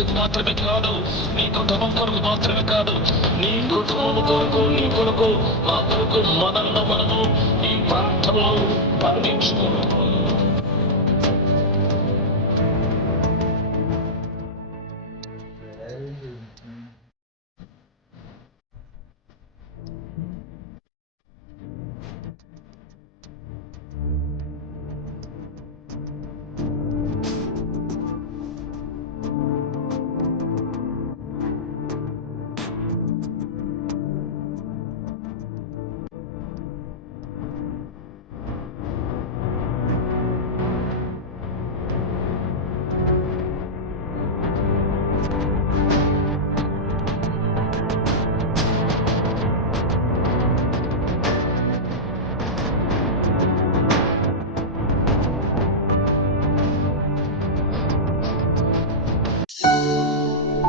కొరకు మాత్రమే కాదు, నీ కుటుంబం కొరకు మాత్రమే కాదు, నీ కుటుంబం కొరకు, నీ కొరకు, మా కొరకు మనము ఈ ప్రాంతంలో పండించుకున్నాము.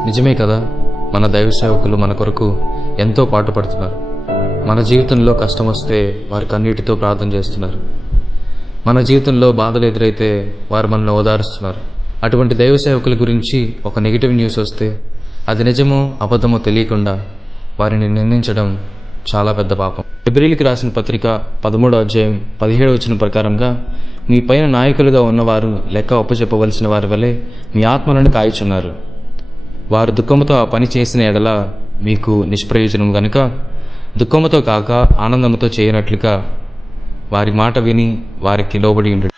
నిజమే కదా, మన దైవ సేవకులు మన కొరకు ఎంతో పాటుపడుతున్నారు. మన జీవితంలో కష్టం వస్తే వారి కన్నీటితో ప్రార్థన చేస్తున్నారు. మన జీవితంలో బాధలు ఎదురైతే వారు మనల్ని ఓదారుస్తున్నారు. అటువంటి దైవ సేవకుల గురించి ఒక నెగిటివ్ న్యూస్ వస్తే అది నిజమో అబద్ధమో తెలియకుండా వారిని నిందించడం చాలా పెద్ద పాపం. హెబ్రీయులకు రాసిన పత్రిక 13వ అధ్యాయం 17వ వచనం ప్రకారంగా, మీ పైన నాయకులుగా ఉన్నవారు లెక్క ఒప్పచెప్పవలసిన వారి వలె మీ ఆత్మలను కాయుచున్నారు. వారు దుఃఖముతో ఆ పని చేసిన ఎడల మీకు నిష్ప్రయోజనం గనుక, దుఃఖముతో కాక ఆనందముతో చేయనట్లుగా వారి మాట విని వారికి లోబడి ఉండు.